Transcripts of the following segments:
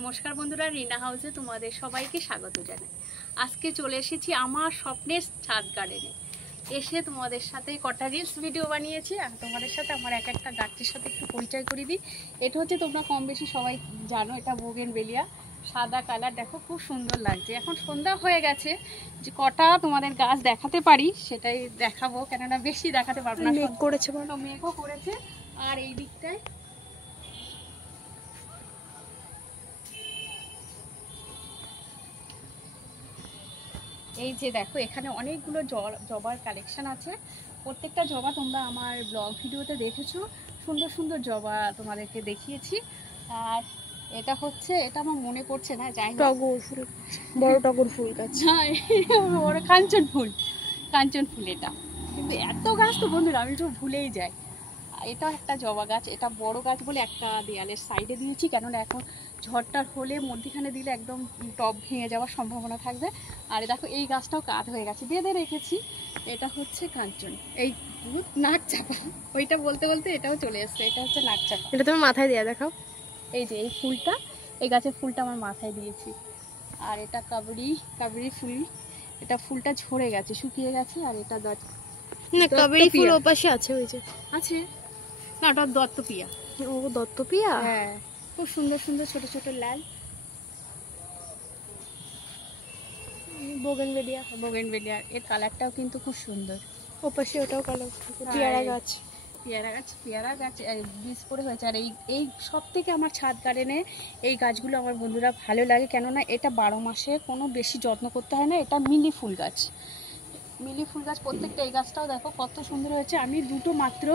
নমস্কার বন্ধুরা, রিনা হাউসে তোমাদের সবাইকে স্বাগত জানাই। আজকে চলে এসেছি আমার স্বপ্নের ছাদ গার্ডেনে। এসে তোমাদের সাথে কটা রিলস ভিডিও বানিয়েছি আর তোমাদের সাথে আমার এক একটা গাছটির সাথে একটু পরিচয় করে দিই। এটা হচ্ছে তোমরা কম বেশি সবাই জানো, এটা বোগেনভেলিয়া, সাদা কালার। দেখো খুব সুন্দর লাগছে। এখন সন্ধ্যা হয়ে গেছে, যে কটা তোমাদের গাছ দেখাতে পারি সেটাই দেখাবো, কেননা বেশি দেখাতে পারবো না। মেঘ করেছে, বলো, মেঘও করেছে। আর এই দিকটায় এই যে দেখো, এখানে অনেকগুলো জবার কালেকশন আছে। প্রত্যেকটা জবা তোমরা আমার ব্লগ ভিডিওতে দেখেছো, সুন্দর সুন্দর জবা তোমাদেরকে দেখিয়েছি। আর এটা হচ্ছে, এটা আমার মনে পড়ছে না, যাই টগর ফুল, বড় টগর ফুল গাছ, বড় কাঞ্চন ফুল, কাঞ্চন ফুল। এটা কিন্তু এত গাছ তো বন্ধুরা আমি তো ভুলেই যাই। এটা একটা জবা গাছ, এটা বড় গাছ বলে একটা দেয়ালের সাইডে দিয়েছি, কেননা এখন ঝড়টার হলে মধ্যখানে দিলে একদম টব ভেঙে যাওয়ার সম্ভাবনা থাকবে। আর দেখো এই গাছটাও কাঠ হয়ে গেছে, বেঁধে রেখেছি। এটা হচ্ছে কাঞ্চন, এই নাক চাপা, ওইটা বলতে বলতে এটাও চলে এসছে। এটা হচ্ছে নাক চাপা, এটা তুমি মাথায় দিয়ে দেখাও। এই যে এই ফুলটা, এই গাছের ফুলটা আমার মাথায় দিয়েছি। আর এটা কাবেরি ফুল, এটা ফুলটা ঝরে গেছে, শুকিয়ে গেছে। আর এটা না, কাবেরি ফুল ওপাশে আছে, ওই যে আছে না, ওটা দত্তপিয়া। ও দত্তপিয়া, হ্যাঁ, খুব সুন্দর সুন্দর ছোট ছোট লাল বোগেনভেলিয়া। এর কালারটাও কিন্তু খুব সুন্দর। ওপাশে ওটাও কালার। পেয়ারা গাছ, পেয়ারা গাছ বীজ পড়ে হয়েছে। আর এই সব থেকে আমার ছাদ গার্ডেনে এই গাছগুলো আমার বন্ধুরা ভালো লাগে, কেননা এটা 12 মাসে কোনো বেশি যত্ন করতে হয় না। এটা মিলি ফুল গাছ, প্রত্যেকটা। এই গাছটাও দেখো কত সুন্দর হয়েছে। আমি দুটো মাত্র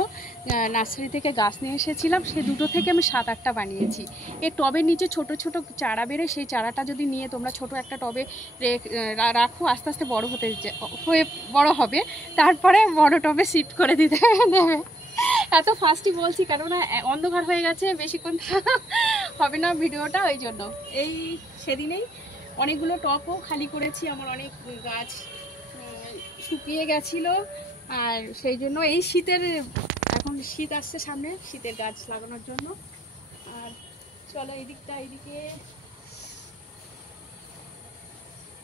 নার্সারি থেকে গাছ নিয়ে এসেছিলাম, সেই দুটো থেকে আমি 7-8টা বানিয়েছি। এই টবের নিচে ছোট ছোট চারা বেরোয়, সেই চারাটা যদি নিয়ে তোমরা ছোট একটা টবে রাখো, আস্তে আস্তে বড় হবে, তারপরে বড় টবে শিফট করে দিতে দেবে। এত ফাস্টই বলছি, কেননা অন্ধকার হয়ে গেছে, বেশিক্ষণ হবে না ভিডিওটা, ওই জন্য। এই সেদিনেই অনেকগুলো টবও খালি করেছি, আমার অনেক গাছ শুকিয়ে গেছিলো। আর সেই জন্য এই শীতের, এখন শীত আসছে সামনে, শীতের গাছ লাগানোর জন্য। আর চলো এইদিকে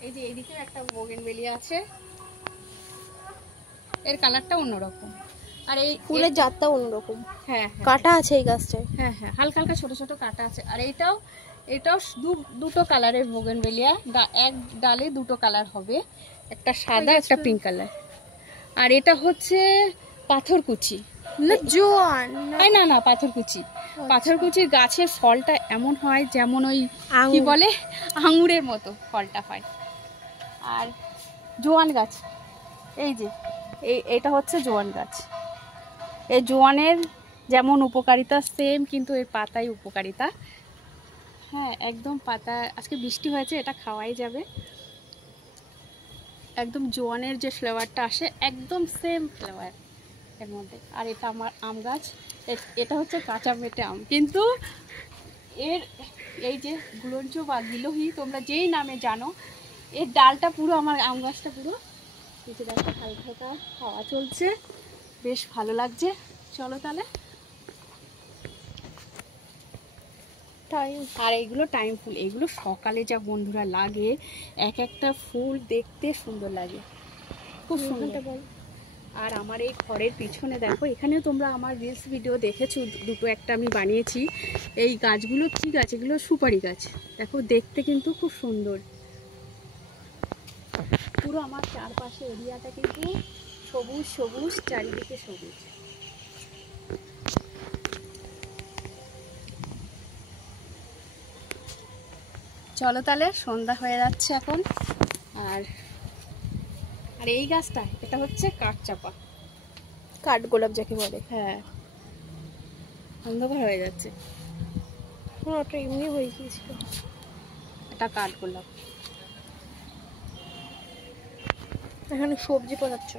এই যে এইদিকে একটা বোগেনভেলিয়া আছে, এর কালারটা অন্যরকম। আর এই ফুলের জাতটা অন্যরকম। হ্যাঁ, কাটা আছে এই গাছটায়। হ্যাঁ, হালকা হালকা ছোট ছোট কাটা আছে। আর এটাও দুটো কালারের বোগেনভেলিয়া, এক ডালে দুটো কালার হবে, একটা সাদা একটা পিঙ্ক কালার। আর এটা হচ্ছে পাথরকুচি, না জোয়ান, না পাথরকুচির গাছের ফলটা এমন হয় যেমন ওই কি বলে আঙুরের মতো ফলটা হয়। আর জোয়ান গাছ, এই যে এটা হচ্ছে জোয়ান গাছ। এই জোয়ানের যেমন উপকারিতা সেম, কিন্তু এর পাতায় উপকারিতা। হ্যাঁ, একদম পাতা, আজকে বৃষ্টি হয়েছে, এটা খাওয়াই যাবে। একদম জোয়ানের যে ফ্লেভারটা আসে, একদম সেম ফ্লেভার এর মধ্যে। আর এটা আমার আম গাছ, এটা হচ্ছে কাঁচা মেটে আম, কিন্তু এর এই যে গুলঞ্চ বা গিলোহি তোমরা যেই নামে জানো, এর ডালটা পুরো আমার আম গাছটা পুরো কিছু দেখো, হালকা হাওয়া চলছে, বেশ ভালো লাগছে। চলো তাহলে। আর এইগুলো টাইম ফুল, এইগুলো সকালে যা বন্ধুরা লাগে, এক একটা ফুল দেখতে সুন্দর লাগে, খুব সুন্দর। আর আমার এই ঘরের পিছনে দেখো, এখানেও তোমরা আমার রিলস ভিডিও দেখেছো, দুটো একটা আমি বানিয়েছি। এই গাছগুলো কি গাছ? এগুলো সুপারি গাছ। দেখো দেখতে কিন্তু খুব সুন্দর। পুরো আমার চারপাশে এরিয়াটা কিন্তু সবুজ সবুজ, চারিদিকে সবুজ। চলো তাহলে, সন্ধ্যা হয়ে যাচ্ছে এখন। আর এই গাছটা, এটা হচ্ছে কাঠচাপা, কাঠগোলাপ যাকে বলে। হ্যাঁ, অন্ধকার হয়ে যাচ্ছে, ওটা এমনি হয়ে গিয়েছিল। এটা কাঠগোলাপ। এখানে সবজি পাচ্ছ,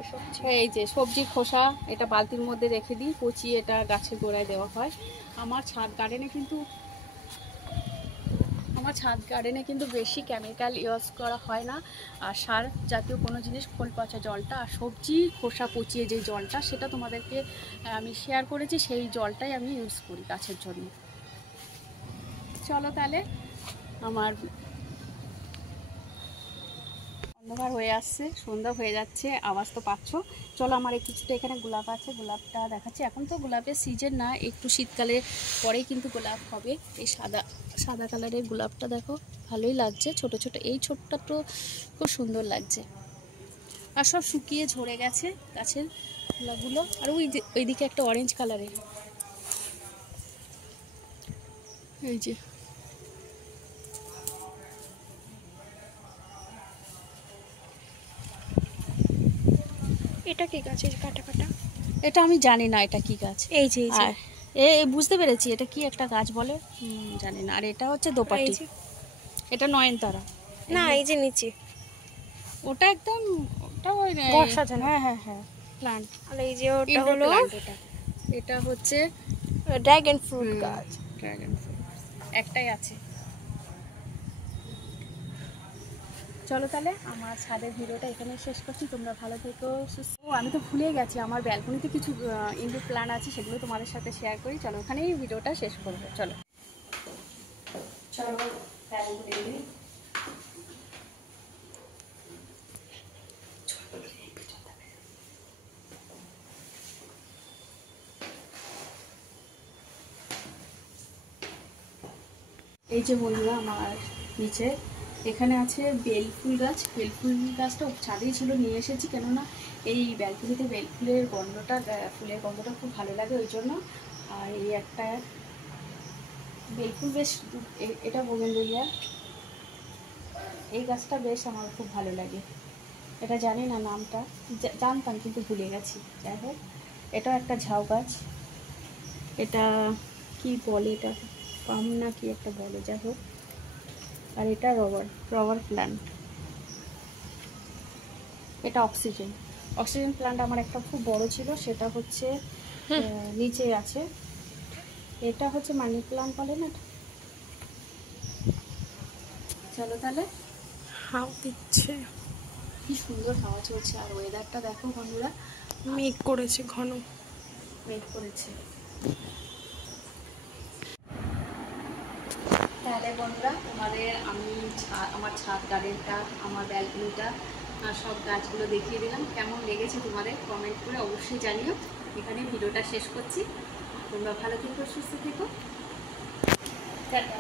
এই যে সবজি খোসা, এটা বালতির মধ্যে রেখে দিই, পচিয়ে এটা গাছের গোড়ায় দেওয়া হয়। আমার ছাদ গার্ডেনে কিন্তু বেশি কেমিক্যাল ইউজ করা হয় না, আর সার জাতীয় কোনো জিনিস, খোল পচা জলটা আর সবজি খোসা পচিয়ে যে জলটা, সেটা তোমাদেরকে আমি শেয়ার করেছি, সেই জলটাই আমি ইউজ করি গাছের জন্য। চলো তাহলে, আমার অন্ধকার হয়ে আসছে, সন্ধ্যা হয়ে যাচ্ছে, আওয়াজ তো পাচ্ছ। চলো আমার কিছুটা এখানে গোলাপ আছে, গোলাপটা দেখাচ্ছি। এখন তো গোলাপের সিজন না, একটু শীতকালে পরেই কিন্তু গোলাপ হবে। এই সাদা সাদা কালারের গোলাপটা দেখো, ভালোই লাগছে। ছোট ছোট এই ছোটটা তো খুব সুন্দর লাগছে। আর সব শুকিয়ে ঝরে গেছে গাছের গোলাপগুলো। আর ওইদিকে একটা অরেঞ্জ কালারের, এই যে এটা কি গাছের কাটা কাটা? এটা আমি জানি না এটা কি গাছ। এই যে আর বুঝতে পেরেছি এটা কি একটা গাছ বলে, জানি না। আর এটা হচ্ছে দোপাটি, এটা নয়নতারা। না, এই যে নিচে ওটা একদম, ওটা ওই ঘর সাজানো। হ্যাঁ হ্যাঁ হ্যাঁ, প্লান্ট। আর এই যে ওটা হলো এটা হচ্ছে ড্রাগন ফ্রুট গাছ। ড্রাগন ফ্রুট একটাই আছে। চলো তাহলে আমার ছাদের ভিডিওটা এখানে শেষ করছি। তোমরা ভালো থেকো, সুস্থ। আমি তো ভুলে গেছি, আমার ব্যালকনিতে কিছু ইনডোর প্ল্যান্ট আছে, সেগুলো তোমাদের সাথে শেয়ার করি। চলো ওখানেই ভিডিওটা শেষ করবো। চলো চলো ব্যালকনি। এই যে বন্ধুরা আমার নিচে এখানে আছে বেলফুল গাছ। বেলফুল গাছটা ছাদেই ছিল, নিয়ে এসেছি, কেননা এই ব্যালকনিতে বেলফুলের গন্ধটা, ফুলের গন্ধটা খুব ভালো লাগে ওই জন্য। আর এই একটা বেলফুল বেশ, এটা বোগেনভেলিয়া, এই গাছটা বেশ আমার খুব ভালো লাগে। এটা জানি না নামটা, জানতাম কিন্তু ভুলে গেছি। যাই হোক, এটাও একটা ঝাউ গাছ। এটা কি বলে, এটা পাম না কি একটা বলে, যাই হোক। আর এটা রবার প্ল্যান্ট। এটা অক্সিজেন প্ল্যান্ট আমার একটা খুব বড় ছিল, সেটা হচ্ছে নিচে আছে। এটা হচ্ছে মানি প্ল্যান্ট বলে না। চলো তাহলে, হাওয়া দিচ্ছে, কি সুন্দর হাওয়া চলছে। আর ওয়েদারটা দেখো বন্ধুরা, মেঘ করেছে, ঘন মেঘ করেছে। তাহলে বন্ধুরা তোমাদের আমি আমার ছাদ গার্ডেনটা, আমার ব্যালকনিটা আর সব গাছগুলো দেখিয়ে দিলাম। কেমন লেগেছে তোমাদের কমেন্ট করে অবশ্যই জানিও। এখানে ভিডিওটা শেষ করছি। তোমরা ভালো থেকো, সুস্থ থেকো, টাটা।